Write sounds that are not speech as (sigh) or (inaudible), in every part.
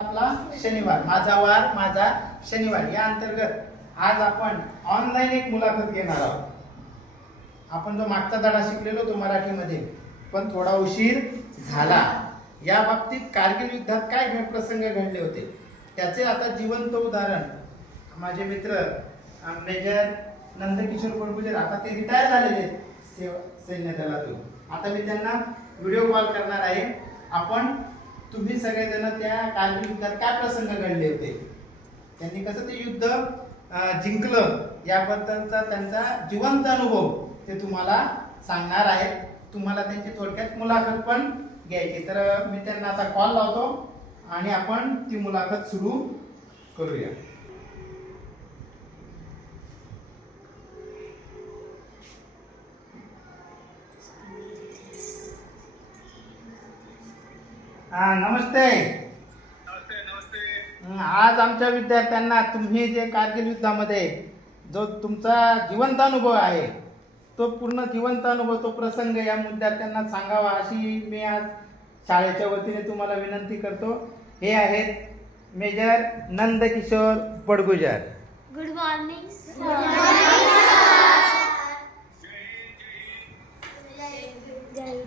आपला शनिवार माझा वार माझा शनिवार. या अंतर्गत आज आपण ऑनलाईन एक मुलाखत घेणार आहोत. आपण जो मागचा धडा शिकलेलो तो मराठीमध्ये पण थोडा उशीर झाला. या बाबतीत कारगिल युद्धात काय घ- प्रसंग घडले होते? त्याचे आता जिवंत उदाहरण माझे मित्र मेजर नंदकिशोर गोडगुजर आता ते रिटायर झालेले आहेत सेवा सैन्य दलातून. आता मी त्यांना व्हिडिओ कॉल करणार आहे. आपण तुम्ही सगळेजण त्या कारगिल युद्धात काय प्रसंग घडले होते? त्यांनी कसं ते युद्ध जिंकलं याबद्दलचा त्यांचा जिवंत अनुभव ते तुम्हाला सांगणार आहेत. तुम्हाला त्यांची थोडक्यात मुलाखत पण घ्यायची. तर मी त्यांना आता कॉल लावतो आणि आपण ती मुलाखत सुरू करूया. हा नमस्ते. नमस्ते नमस्ते. हं, आज आमच्या विद्यार्थ्यांना तुम्ही जे कारगिल युद्धामध्ये जो तुमचा जिवंत अनुभव आहे तो पूर्ण जिवंत अनुभव तो प्रसंग या विद्यार्थ्यांना सांगावा अशी मी आज शाळेच्या वतीने तुम्हाला विनंती करतो. हे आहेत major Nandkishor Badgujar. Good morning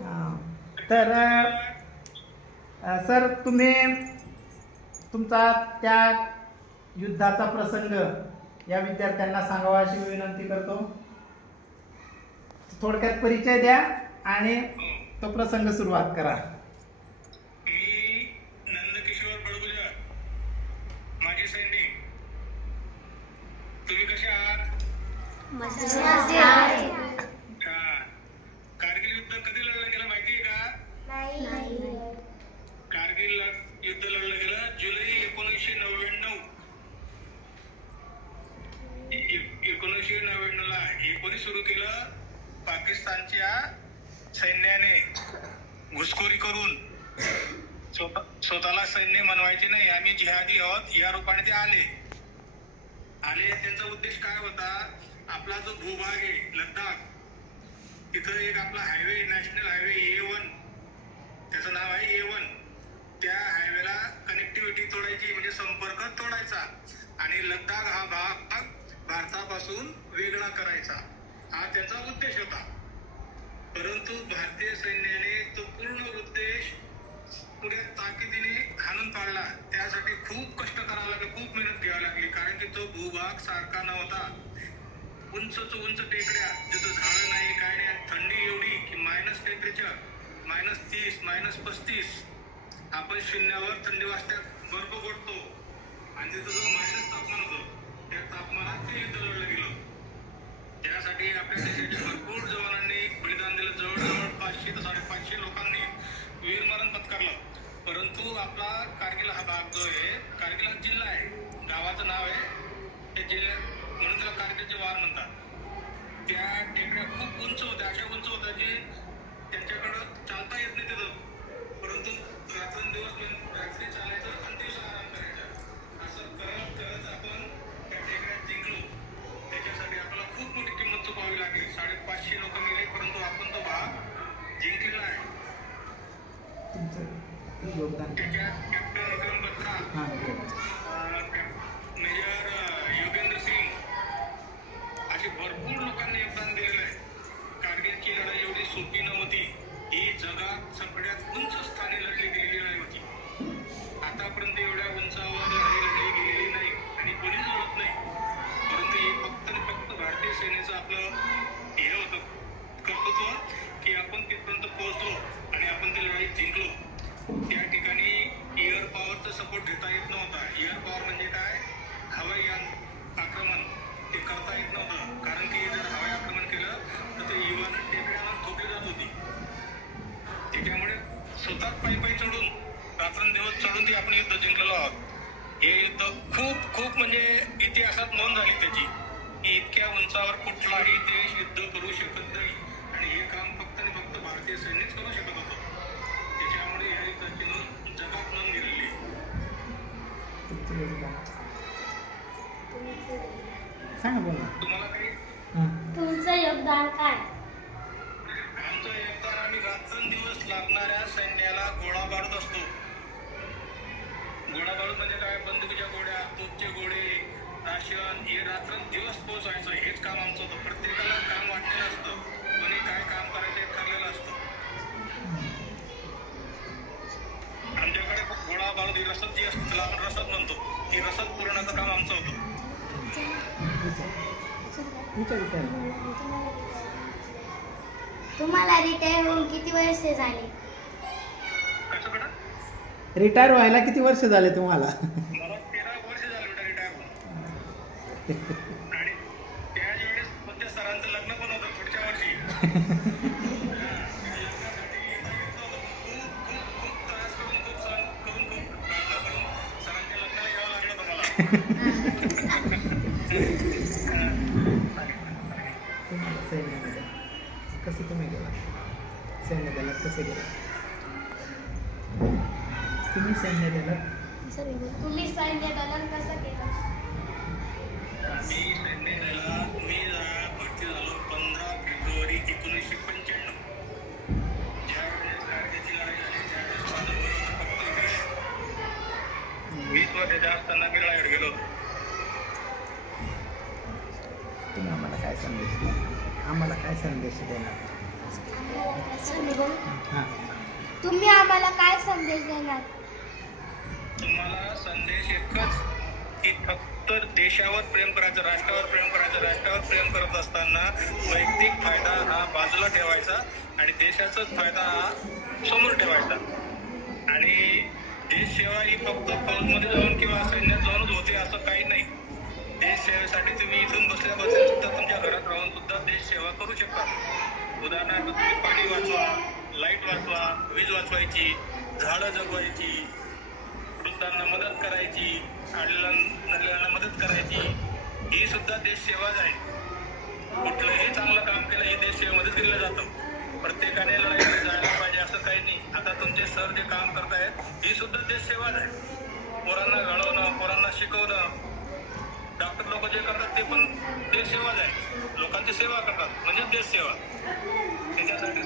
हां. तर सर तुम्ही तुमचा त्या युद्धाचा प्रसंग या विद्यार्थ्यांना सांगावा अशी मी विनंती करतो. थोडक्यात परिचय द्या आणि तो प्रसंग सुरुवात करा. मी नंदकिशोर बडगुजर माझे सैनिक. तुम्ही कसे आहात हा. कारगिल युद्ध कधी लढलं गेलं माहिती आहे का कारगिल युद्ध लढलं गेलं जुलै एकोणीसशे नव्याण्णव एकोणीसशे नव्याण्णव ला एकोणी सुरू केलं पाकिस्तानच्या सैन्याने घुसखोरी करून स्वतःला सैन्य म्हणवायचे नाही. आम्ही जिहादी आहोत या रूपाने ते आले. आले त्यांचा उद्देश काय होता? आपला जो भूभाग आहे लद्दाख तिथं एक आपला highway national highway A one त्याचं नाव आहे ए वन त्या हायवेला कनेक्टिव्हिटी तोडायची म्हणजे संपर्क तोडायचा. आणि लद्दाख हा भाग भारतापासून वेगळा करायचा. हा त्यांचा उद्देश होता. परंतु भारतीय सैन्याने तो पूर्ण उद्देश पुढे ताकदीने हाणून पाडला. त्यासाठी खूप कष्ट करावं लागले खूप मेहनत घ्यावी लागली. कारण की तो भूभाग सारखा नव्हता. उंच उंच टेकड्या जिथं झाडं नाही काय नाही थंडी एवढी की मायनस टेम्परेचर मायनस तीस मायनस पस्तीस. आपण शून्यावर थंडी वाजत्यात बर्फ कारगिल हा जिल्हा आहे. गावाचं नाव आहे. त्या जिल्ह्यात म्हणून त्याला कारगिलचे वार म्हणतात. त्या टेकड्या खूप उंच होत्या. अशा उंच होत्या की त्यांच्याकडं चालता येत नाही तिथं. परंतु रात्रंदिवस म्हणजे रात्री चालायचं आणि दिवसा आराम करायचा. आक्रमण ते करता येत नव्हतं. कारण की जर हवाई आक्रमण केलं तर ते युवान टेकड्यावर थोपली जात होती. त्याच्यामुळे स्वतः पायी पायी चढून रात्रंदिवस चढून ते आपण युद्ध जिंकलेलो आहोत. हे युद्ध खूप खूप म्हणजे इतिहासात नोंद झाली त्याची. की इतक्या उंचावर कुठलाही देश युद्ध करू शकत नाही. आणि हे काम फक्त आणि फक्त भारतीय सैनिक करू शकत होतं. त्याच्यामुळे या युद्धाची नोंद जगात नोंद गेलेली सांगा बोला. तुमचं योगदान काय? आमचं योगदान आम्ही रात्रंदिवस लागणाऱ्या सैन्याला गोळा असतो. गोळा बारूद बंदुकीच्या गोळ्या तोपचे गोळे राशन हे रात्र दिवस पोहोचायचं. हेच काम आमचं होतं. प्रत्येकाला काम वाटलेलं असतं. कोणी काय काम करायचं हे ठरलेलं असतं. आमच्याकडे खूप गोळा बाळूद ही रसद जी असते त्याला आपण रसद म्हणतो. ती रसद पुरवण्याचं काम आमचं होतं. तुम्हाला रिटायर होऊन किती वर्ष झाली? कसं बेटा रिटायर व्हायला किती वर्ष झाले तुम्हाला? सरांचं लग्न पण होतं पुढच्या वर्षी. (laughs) कसं तुम्ही गेला सैन्य दलात कसे गेला तुम्ही सैन्य दलात तुम्ही सैन्य असताना गेलो तुम्ही आम्हाला काय संदेश द्या आम्हाला काय संदेश देणार? हां. तुम्ही आम्हाला काय संदेश देणार? तुम्हाला संदेश एकच की फक्त देशावर प्रेम करायचं राष्ट्रावर प्रेम करायचं राष्ट्रावर प्रेम करत असताना वैयक्तिक फायदा हा बाजूला ठेवायचा आणि देशाचाच फायदा हा समोर ठेवायचा. आणि देशसेवा ही फक्त फौजमध्ये जाऊन किंवा सैन्यात जाऊनच होते असं काही नाही. देश सेवेसाठी तुम्ही इथून बसल्या बसल्या सुद्धा तुमच्या घरात राहून सुद्धा देश सेवा करू शकता. उदाहरणार्थ तुम्ही पाणी वाचवा लाइट वाचवा वीज वाचवायची झाडं जगवायची वृद्धांना मदत करायची आडल्या मदत करायची ही सुद्धा देशसेवाच आहे. कुठलंही चांगलं काम केलं हे देशसेवेमध्येच दिलं जातं. प्रत्येकाने लढाईला जायला पाहिजे. तुमचे सर जे काम करतायत ही सुद्धा देशसेवाच आहे. पोरांना घडवणं पोरांना शिकवणं. डॉक्टर लोक जे करतात ते पण देशसेवाच आहे. लोकांची सेवा करतात म्हणजे देशसेवा त्याच्यासाठी